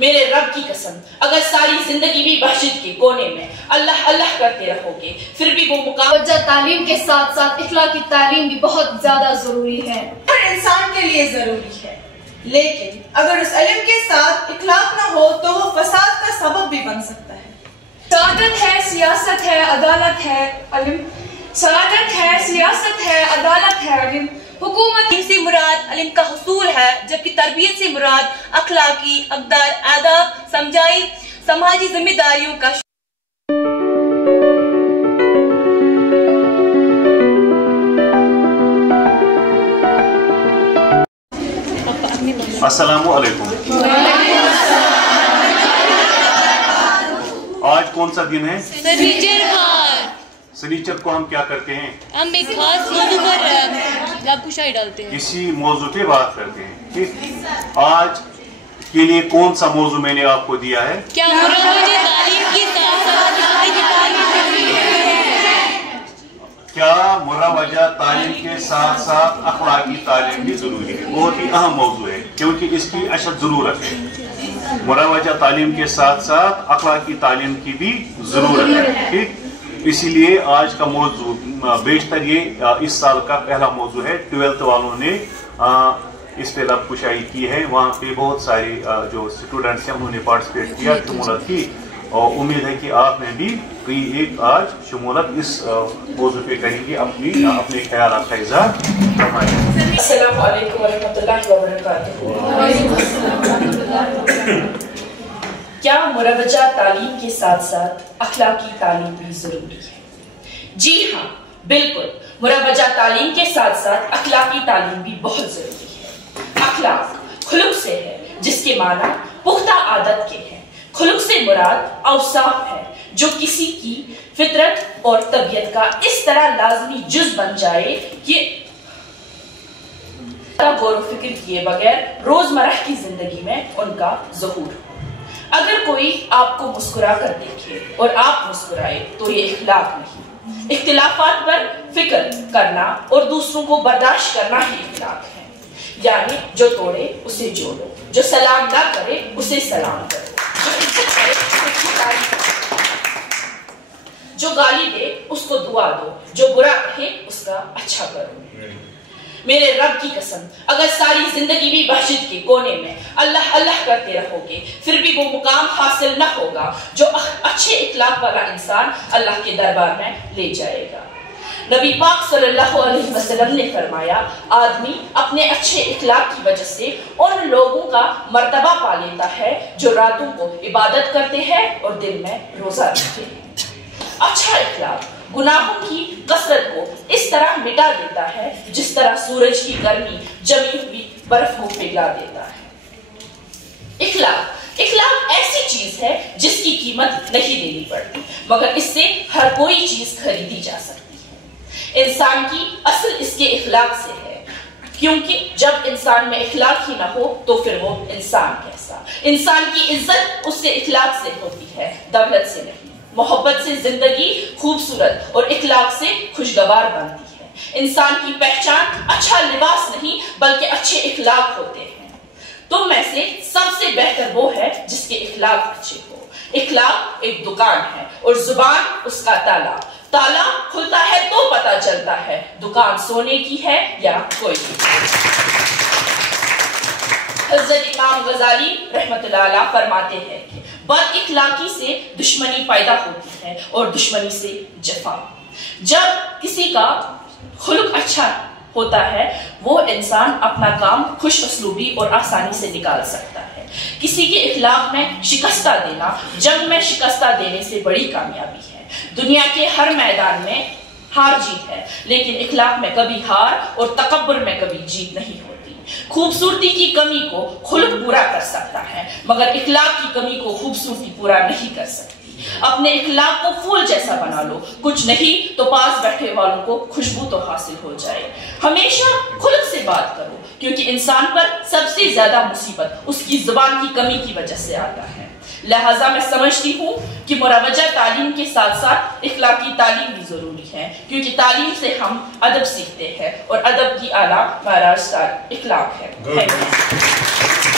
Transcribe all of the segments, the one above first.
मेरे रब की कसम, अगर सारी जिंदगी भी मस्जिद के कोने में अल्लाह अल्लाह करते रहोगे, फिर भी वो मुकाबला तालीम के साथ साथ इखलाकी तालीम भी बहुत ज्यादा जरूरी है। हर इंसान के लिए जरूरी है, लेकिन अगर उस इल्म के साथ इखलाक न हो तो वो फसाद का सबब भी बन सकता है। सआदत है, सियासत है, अदालत है, इल्म। सआदत है, सियासत है, अदालत है, इल्म। हुकूमत से मुराद इल्म का हुसूल है, जबकि तरबियत से मुराद अखलाकी, अक़दार, आदाब, समझाई, समाजी जिम्मेदारियों का। अस्सलामु अलैकुम। आज कौन सा दिन है? शनीचर को हम क्या करते हैं? हम एक खास मौजू पर लाबकुशाई डालते हैं, किसी मौजू पे बात करते हैं। ठीक, आज के लिए कौन सा मौजू मैंने आपको दिया है? क्या मुरवजा तालीम के साथ साथ अखलाकी तालीम भी जरूरी है। बहुत ही अहम मौजू है, क्योंकि इसकी अशद जरूरत है। मुरवजा तालीम के साथ साथ अखलाकी तालीम की भी जरूरत है। ठीक, इसीलिए आज का मौजू बेशतर ये इस साल का पहला मौजू है। 12th वालों ने इस पे लाबकुशाई की है। वहाँ पे बहुत सारे जो स्टूडेंट्स हैं उन्होंने पार्टिसिपेट किया, शमूलत की, और उम्मीद है कि आपने भी कोई एक आज शमूलत इस मौजू पे करेंगे, अपने ख्यालात का इज़हार फरमाएंगे। अस्सलामु अलैकुम व रहमतुल्लाहि व बरकातुहू। क्या मुरवजा तालीम के साथ साथ अखलाकी तालीम भी जरूरी है? जी हाँ, बिल्कुल। मुरवजा तालीम के साथ साथ अखलाकी तालीम भी बहुत जरूरी है। अखलाक खुलुक से है, जिसके माना पुख्ता आदत के हैं। खुलुक से मुराद औसाफ है जो किसी की फितरत और तबीयत का इस तरह लाजमी जुज बन जाए कि गौर फिक्र किए बगैर रोजमर्रा की जिंदगी में उनका ज़हूर हो। अगर कोई आपको मुस्कुरा कर देखे और आप मुस्कुराए तो ये इखलाक नहीं। इख्तिलाफात पर फिक्र करना और दूसरों को बर्दाश्त करना ही इखलाक है। यानी जो तोड़े उसे जोड़ो, जो सलाम ना करे उसे सलाम करो, जो इज्जत करे उसकी तारीफ करो, जो गाली दे उसको दुआ दो, जो बुरा कहे उसका अच्छा करो। मेरे रब की कसम, अगर सारी जिंदगी भी मस्जिद के कोने में अल्लाह अल्लाह करते रहोगे, फिर भी वो मुकाम हासिल न होगा जो अच्छे इखलाक वाला इंसान अल्लाह के दरबार में ले जाएगा। नबी पाक सल्लल्लाहु अलैहि वसल्लम ने फरमाया, आदमी अपने अच्छे इखलाक की वजह से उन लोगों का मर्तबा पा लेता है जो रातों को इबादत करते हैं और दिन में रोजा रखते हैं। अच्छा इखलाक गुनाहों की कसरत को इस तरह मिटा देता है जिस तरह सूरज की गर्मी जमी हुई बर्फ को पिघला देता है। इखलाक ऐसी चीज है जिसकी कीमत नहीं देनी पड़ती, मगर इससे हर कोई चीज खरीदी जा सकती है। इंसान की असल इसके इखलाक से है, क्योंकि जब इंसान में इखलाक ही ना हो तो फिर वो इंसान कैसा। इंसान की इज्जत उससे इखलाक से होती है, दौलत से नहीं। मोहब्बत से जिंदगी खूबसूरत और इखलाक से खुशगवार बनती है। इंसान की पहचान अच्छा लिबास नहीं बल्कि अच्छे इखलाक होते हैं। तुम में से सबसे बेहतर वो है जिसके इखलाक अच्छे हो। इखलाक एक दुकान है और जुबान उसका ताला। ताला खुलता है तो पता चलता है दुकान सोने की है या कोई। हज़रत इमाम गज़ाली रहमतुल्लाह अलैह फरमाते हैं कि बद इखलाकी से दुश्मनी पैदा होती है और दुश्मनी से जफा। जब किसी का खुलुक अच्छा होता है वो इंसान अपना काम खुश उसलूबी और आसानी से निकाल सकता है। किसी के इखलाक में शिकस्ता देना जंग में शिकस्ता देने से बड़ी कामयाबी है। दुनिया के हर मैदान में हार जीत है, लेकिन इखलाक में कभी हार और तकब्बुर में कभी जीत नहीं होती। खूबसूरती की कमी को खुलुक पूरा कर सकता है, मगर इखलाक की कमी को खूबसूरती पूरा नहीं कर सकती। अपने इखलाक को फूल जैसा बना लो, कुछ नहीं तो पास बैठे वालों को खुशबू तो हासिल हो जाए। हमेशा खुलक से बात करो, क्योंकि इंसान पर सबसे ज्यादा मुसीबत उसकी जुबान की कमी की वजह से आता है। लिहाजा मैं समझती हूँ कि मुरवजा तालीम के साथ साथ इखलाकी तालीम भी जरूरी है, क्योंकि तालीम से हम अदब सीखते हैं और अदब की आला माराज इखलाक है।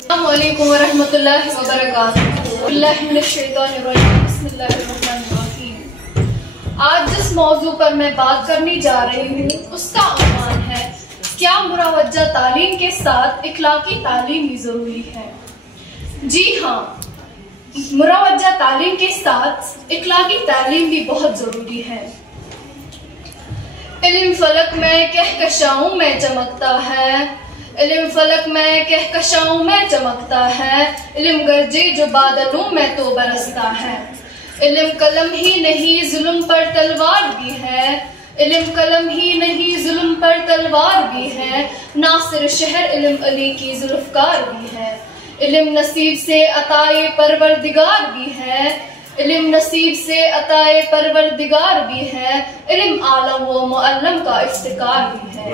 अस्सलामुअलैकुम वरहमतुल्लाहि वबरकातुहू। बिस्मिल्लाहिर्रहमानिर्रहीम। आज जिस मौजू पर मैं बात करने जा रही हूँ उसका उन्वान है, क्या मुरवज्जा तालीम के साथ इखलाकी तालीम भी जरूरी है? जी हाँ, मुरवज्जा तालीम के साथ इखलाकी तालीम भी बहुत जरूरी है। इल्म फलक में कहकशाओं में चमकता है, इल्म फलक में कहकशाओं में चमकता है, इल्म गरजे जो बादलों में तो बरसता है। इल्म कलम ही नहीं जुल्म पर तलवार भी है, इल्म कलम ही नहीं जुल्म पर तलवार भी है, नासिर शहर इल्म अली की जुल्फकार भी है। इल्म नसीब से अताए परवरदिगार भी है, इल्म नसीब से अताए परवरदिगार भी है, इल्म आलम व मुअल्लम का इफ्तिकार भी है।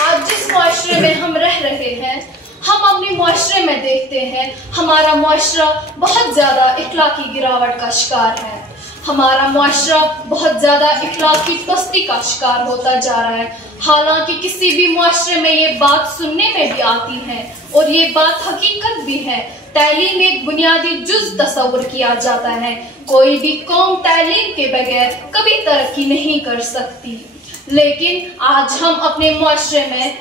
आज जिस मुआशरे में हम रह रहे हैं, हम अपने मुआशरे में देखते हैं हमारा मुआशरा बहुत ज्यादा इखलाकी गिरावट का शिकार है। हमारा मुआशरा बहुत ज्यादा इखलाकी पस्ती का शिकार होता जा रहा है। हालांकि किसी भी मुआशरे में ये बात सुनने में भी आती है और ये बात हकीकत भी है, तालीम एक बुनियादी जुज तस्वुर किया जाता है। कोई भी कौम तालीम के बगैर कभी तरक्की नहीं कर सकती। लेकिन आज हम अपने मुआशरे में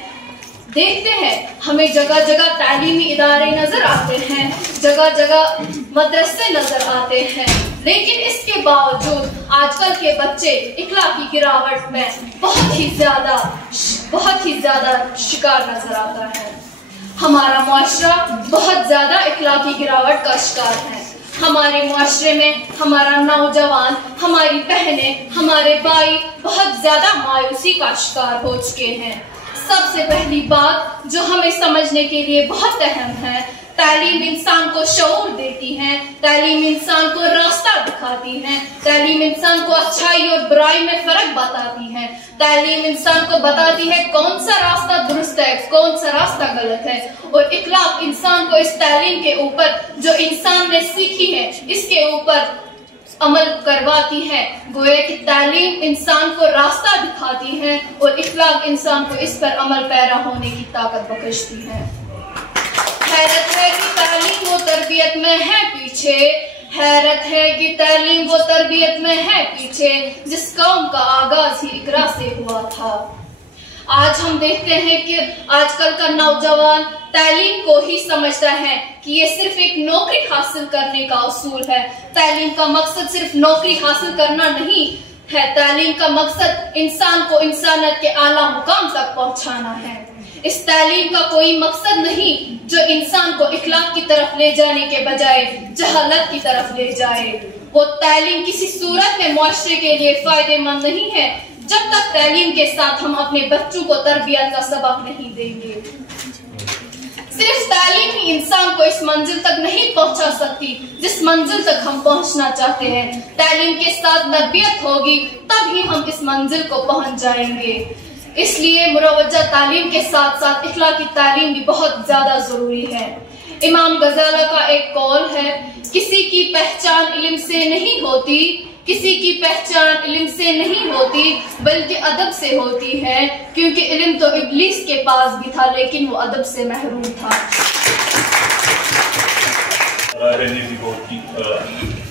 देखते हैं हमें जगह जगह तालीमी इदारे नजर आते हैं, जगह जगह मदरसे नजर आते हैं, लेकिन इसके बावजूद आजकल के बच्चे इखलाकी गिरावट में बहुत ही ज्यादा शिकार नजर आता है। हमारा मुआशरा बहुत ज्यादा इखलाकी गिरावट का शिकार है। हमारे मुआशरे में हमारा नौजवान, हमारी बहनें, हमारे भाई बहुत ज्यादा मायूसी का शिकार हो चुके हैं। सबसे पहली बात जो हमें समझने के लिए बहुत अहम है, तालीम इंसान को शऊर देती है, तालीम इंसान को रास्ता दिखाती है, तालीम इंसान को अच्छाई और बुराई में फर्क बताती है, तालीम इंसान को बताती है कौन सा रास्ता दुरुस्त है, कौन सा रास्ता गलत है। और इखलाक इंसान को इस तालीम के ऊपर जो इंसान ने सीखी है इसके ऊपर अमल करवाती है। गोया कि तालीम इंसान को रास्ता दिखाती है और इखलाक इंसान को इस पर अमल पैरा होने की ताकत बख्शती है। हैरत है कि तालीम वो तरबियत में है पीछे, हैरत है कि तालीम वो तरबियत में है पीछे, जिस कौम का आगाज ही इकरा से हुआ था। आज हम देखते हैं कि आजकल का नौजवान तालीम को ही समझता है कि ये सिर्फ एक नौकरी हासिल करने का उसूल है। तालीम का मकसद सिर्फ नौकरी हासिल करना नहीं है, तालीम का मकसद इंसान को इंसानियत के आला मुकाम तक पहुंचाना है। इस तालीम का कोई मकसद नहीं जो इंसान को इखलाक की तरफ ले जाने के बजाय जहालत की तरफ ले जाए। वो तालीम किसी सूरत में मुआशरे के लिए फायदेमंद नहीं है जब तक तालीम के साथ हम अपने बच्चों को तरबियत का सबक नहीं देंगे। सिर्फ तालीम ही इंसान को इस मंजिल तक नहीं पहुंचा सकती जिस मंजिल तक हम पहुंचना चाहते हैं। तालीम के साथ तरबियत होगी तभी हम इस मंजिल को पहुंच जाएंगे। इसलिए मुरवज्जा तालीम के साथ साथ इखलाकी तालीम भी बहुत ज्यादा जरूरी है। इमाम गजाला का एक कौल है, किसी की पहचान इल्म से नहीं होती, किसी की पहचान इल्म से नहीं होती बल्कि अदब से होती है, क्योंकि इल्म तो इब्लीस के पास भी था लेकिन वो अदब से महरूम था। रणनीति बहुत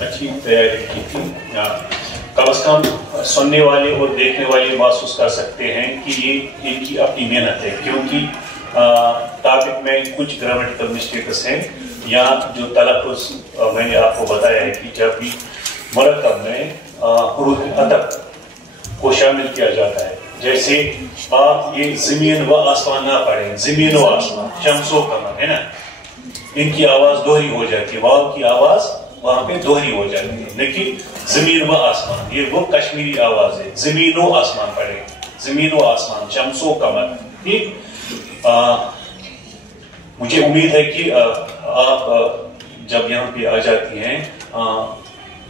अच्छी तैयारी की थी। कम से कम सुनने वाले और देखने वाले महसूस कर सकते हैं कि ये इनकी अपनी मेहनत है, क्योंकि टॉपिक में कुछ ग्रामेटिकल मिस्टेक्स हैं या जो तलफ़ुज़ मैंने आपको बताया है कि जब भी मुरक्कब में हुरूफ अदब को शामिल किया जाता है, जैसे आप ये ज़मीन व आसमान ना पढ़ें, ज़मीन व आसमान, शम्सो कमर है ना, इनकी आवाज़ दोहरी हो जाती है, वाव की आवाज़ वहां पे दोहरी हो जाती है। लेकिन ज़मीन व आसमान ये वो कश्मीरी आवाज़ है, ज़मीन व आसमान पढ़ें, ज़मीन व आसमान, शम्सो कमर। ठीक, मुझे उम्मीद है कि आप जब यहाँ पे आ जाती हैं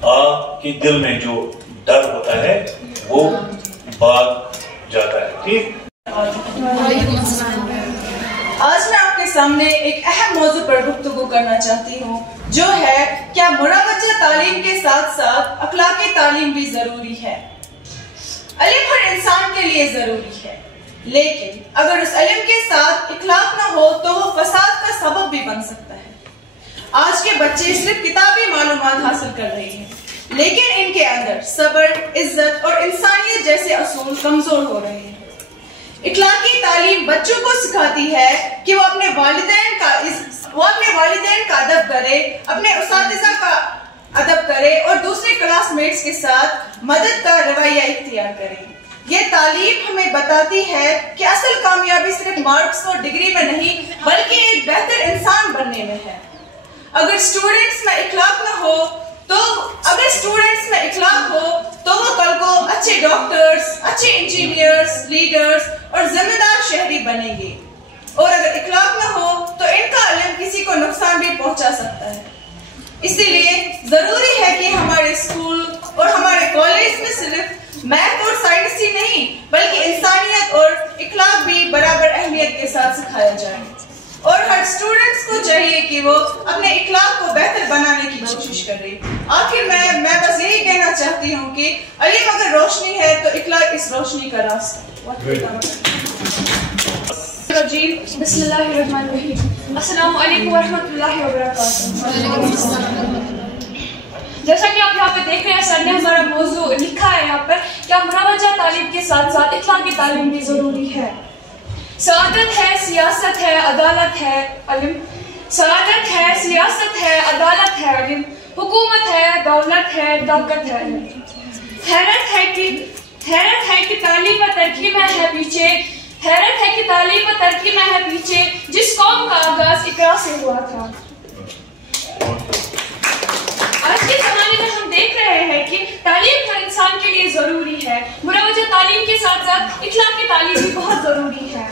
आपके दिल में जो डर होता है वो भाग जाता है। ठीक, आज मैं आपके सामने एक अहम मौजू पर गुफ्तगू करना चाहती हूँ, जो है क्या मुरवज्जा तालीम के साथ साथ अखलाकी तालीम भी जरूरी है। इल्म हर इंसान के लिए जरूरी है, लेकिन अगर उस इल्म के साथ इखलाक न हो तो वो फसाद का सबब भी बन सकता है। आज के बच्चे सिर्फ किताबी मालूमात हासिल कर रहे हैं, लेकिन इनके अंदर सब्र, इज्जत और इंसानियत जैसे असूल कमजोर हो रहे हैं। इखलाकी तालीम बच्चों को सिखाती है कि वो अपने वालिदैन का अदब करे, अपने उस्तादिज़ा का अदब करे और दूसरे क्लासमेट्स के साथ मदद का रवैया इख्तियार करे। ये तालीम हमें बताती है कि असल कामयाबी सिर्फ मार्क्स और डिग्री में नहीं बल्कि एक बेहतर इंसान बनने में है। अगर स्टूडेंट्स में इखलाक हो तो वो कल को अच्छे डॉक्टर्स, अच्छे इंजीनियर्स, लीडर्स और जिम्मेदार शहरी बनेंगे। और अगर इखलाक न हो तो इनका इल्म किसी को नुकसान भी पहुंचा सकता है। इसीलिए जरूरी है कि हमारे स्कूल और हमारे कॉलेज में सिर्फ मैथ और साइंस ही नहीं बल्कि इंसानियत और इखलाक भी बराबर अहमियत के साथ सिखाया जाए। और हर स्टूडेंट्स को चाहिए कि वो अपने इखलाक को बेहतर बनाने की कोशिश करे। आखिर मैं बस यही कहना चाहती हूँ कि इल्म अगर रोशनी है तो इखलाक इस रोशनी का रास्ता। बिस्मिल्लाहिर्रहमानिर्रहीम। अस्सलामु अलैकुम वरहमतुल्लाहि वबरकातुहू। जैसा कि आप यहाँ पे देख रहे हैं, सर ने हमारा मौजू लिखा है यहाँ पर क्या मुरावजा तालीम के साथ साथ इखलाकी तालीम भी जरूरी है। सआदत है, सियासत है, अदालत है, इल्म। सआदत है, सियासत है, अदालत है, इल्म। हुकूमत है, दौलत है, ताकत है, इल्म। हैरत है कि तालीम व तरक्की में है पीछे। हैरत है कि तालीम व तरक्की में है पीछे जिस कौम का आगाज इकरा से हुआ था। आज के जमाने में हम देख रहे हैं कि तालीम हर इंसान के लिए जरूरी है। मुरावजा तालीम के साथ साथ इखलाकी तालीम भी बहुत जरूरी है।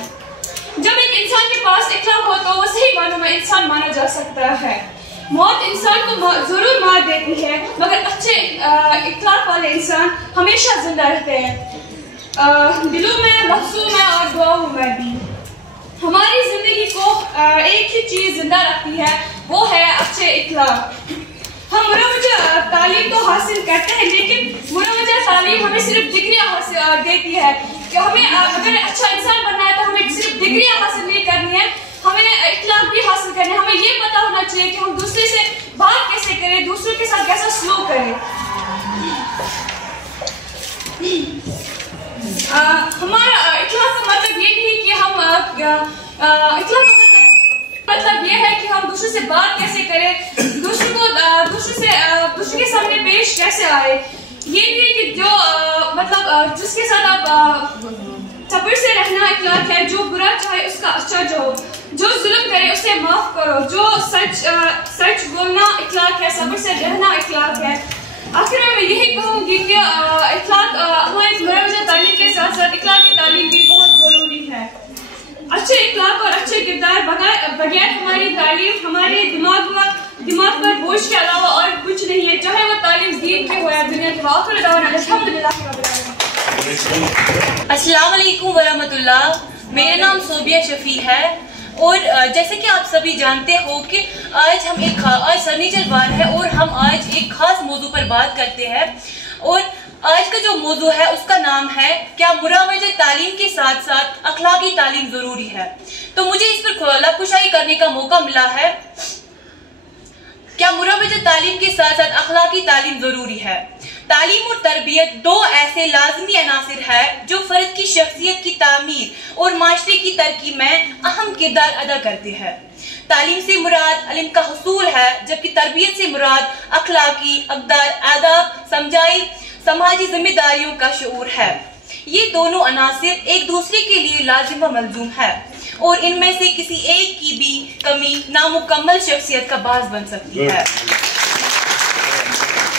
जब एक इंसान के पास इखलाक हो तो वो सही मानों में इंसान माना जा सकता है। मौत इंसान को जरूर मार देती है, मगर अच्छे इखलाक वाले इंसान हमेशा जिंदा रहते हैं, दिलों में, लफ्जों में और दुआओं में भी। हमारी जिंदगी को एक ही चीज जिंदा रखती है, वो है अच्छे इखलाक। हम मुरावजा तालीम तो हासिल करते हैं, लेकिन मुरावजा तालीम हमें सिर्फ डिग्रियां हासिल देती है कि हमें अगर अच्छा इंसान बनना है तो हमें सिर्फ डिग्रियां हासिल नहीं करनी है, हमें इखलाक भी हासिल करना है। हमें ये पता होना चाहिए कि हम दूसरे से बात कैसे करें, दूसरों के साथ कैसा सलूक करें। हमारा इखलाक का मतलब ये नहीं कि हम इखलाक का मतलब ये है कि हम दूसरे से बात कैसे करें, दूसरे के सामने पेश कैसे आए। ये नहीं कि जो मतलब जिसके साथ आप सब्र से रहना इखलाक है, जो बुरा चाहे उसका अच्छा जो जुल्म करे उसे माफ करो, जो सच बोलना इखलाक है, सब्र से रहना इखलाक है। आखिर में मैं यही कहूँगी कि इखलाक हमारे मुरावजा तालीम के साथ साथ इखलाकी तालीम भी बहुत जरूरी है। अच्छे इखलाक और अच्छे किरदार बगैर हमारी तालीम हमारे दिमाग पर बोझ के अलावा और कुछ नहीं है, चाहे वो तालीम दीन के हो या दुनिया के। आखिर दावा अल्हम्दुलिल्लाह। अस्सलाम वालेकुम वरहमतुल्लाह। मेरा नाम सोबिया शफी है और जैसे कि आप सभी जानते हो कि आज शनिचरवार है और हम आज एक खास मौजू पर बात करते हैं। और आज का जो मौजू है उसका नाम है क्या मुरावजा तालीम के साथ साथ अखलाकी तालीम जरूरी है। तो मुझे इस पर खुलासा करने का मौका मिला है। क्या मुरावजा तालीम के साथ साथ अखलाकी तालीम जरूरी है। तालीम और तरबियत दो ऐसे लाजमी अनासिर है जो फर्द की शख्सियत की तामीर और माशरे की तरक्की में अहम किरदार अदा करते हैं। तालीम से मुराद इल्म का हुसूल है, जबकि तरबियत से मुराद अखलाकी, अक़दार, आदाब, समाजी जिम्मेदारियों का शऊर है। ये दोनों अनासिर एक दूसरे के लिए लाजिम व मलजूम है और इनमें से किसी एक की भी कमी नामुकम्मल शख्सियत का बाज़ बन सकती है।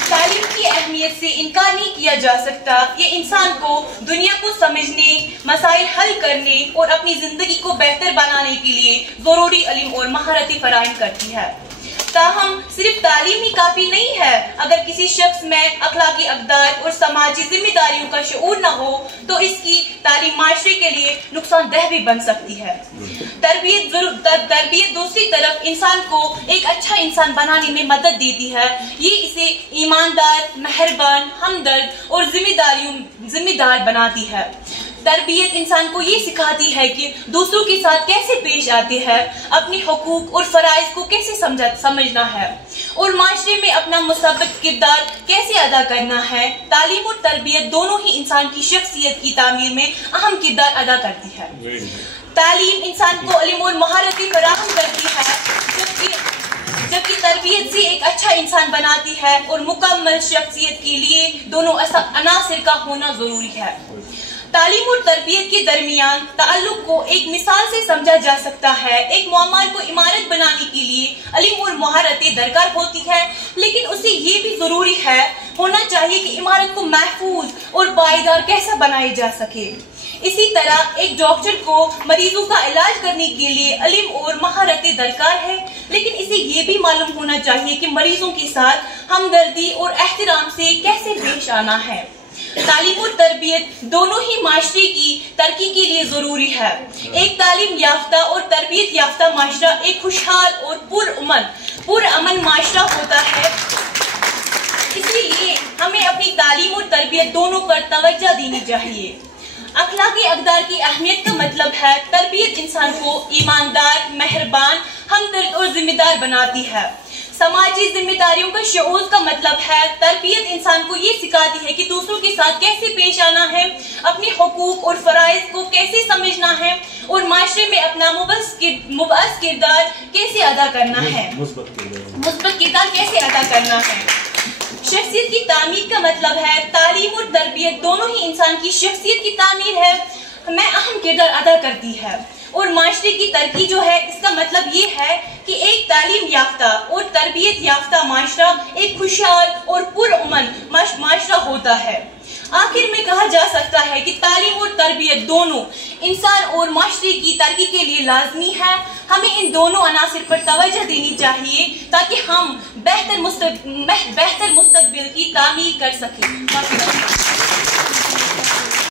तालीम की अहमियत से इनकार नहीं किया जा सकता। ये इंसान को दुनिया को समझने, मसाइल हल करने और अपनी जिंदगी को बेहतर बनाने के लिए जरूरी इल्म और महारतें फराहम करती है। ताहम सिर्फ तालीम ही काफी नहीं है। अगर किसी शख्स में अखलाकी अक़दार और समाजी जिम्मेदारियों का शऊर न हो तो इसकी तालीम माशरे के लिए नुकसानदेह भी बन सकती है। तरबियत दूसरी तरफ इंसान को एक अच्छा इंसान बनाने में मदद देती है। ये इसे ईमानदार, मेहरबान, हमदर्द और जिम्मेदार बनाती है। तरबियत इंसान को ये सिखाती है कि दूसरों के साथ कैसे पेश आते हैं, अपने हुकूक और फराइज को कैसे समझना है और माशरे में अपना मुसब्बत किरदार कैसे अदा करना है। तालीम और तरबियत दोनों ही इंसान की शख्सियत की तामीर में अहम किरदार अदा करती है। तालीम इंसान को इल्म और महारतें फराहम करती है, जबकि तरबियत से एक अच्छा इंसान बनाती है और मुकम्मल शख्सियत के लिए दोनों अनासिर का होना जरूरी है। तालीम और तरबियत के दरमियान ताल्लुक को एक मिसाल से समझा जा सकता है। एक मामर को इमारत बनाने के लिए इल्म और महारतें दरकार होती है, लेकिन उसे ये भी जरूरी है होना चाहिए कि इमारत को महफूज और पायदार कैसे बनाया जा सके। इसी तरह एक डॉक्टर को मरीजों का इलाज करने के लिए इल्म और महारतें दरकार है, लेकिन इसे ये भी मालूम होना चाहिए कि मरीजों के साथ हमदर्दी और एहतराम से कैसे पेश आना है। तालीम और तरबियत दोनों ही माशरे की तरक्की के लिए जरूरी है। एक तालीम याफ्ता और तरबियत याफ्ता माशरा एक खुशहाल और पुरअमन माशरा होता है। इसलिए हमें अपनी तालीम और तरबियत दोनों पर तवज्जो देनी चाहिए। अखलाकी अक़दार की अहमियत का मतलब है तरबियत इंसान को ईमानदार, मेहरबान, हमदर्द और जिम्मेदार बनाती है। समाजी जिम्मेदारियों का शऊर का मतलब है तरबियत इंसान को ये सिखाती है कि दूसरों के साथ कैसे पेश आना है, अपने हुकूक और फराइज को कैसे समझना है और माशरे में अपना मुबअस किरदार कैसे अदा करना है, मुस्बत किरदार कैसे अदा करना है। शख्सियत की तामीर का मतलब है तालीम और तरबियत दोनों ही इंसान की शख्सियत की तामीर में अहम किरदार अदा करती है और माशरे की तरक्की जो है इसका मतलब ये है कि एक तालीम याफ्ता और तरबियत याफ्ता माशरा एक खुशहाल और पुरअमन माशरा होता है। आखिर में कहा जा सकता है कि तालीम और तरबियत दोनों इंसान और माशरे की तरक्की के लिए लाजमी है। हमें इन दोनों अनासिर पर तवज्जो देनी चाहिए ताकि हम बेहतर मुस्तकबिल की तामीर कर सकें।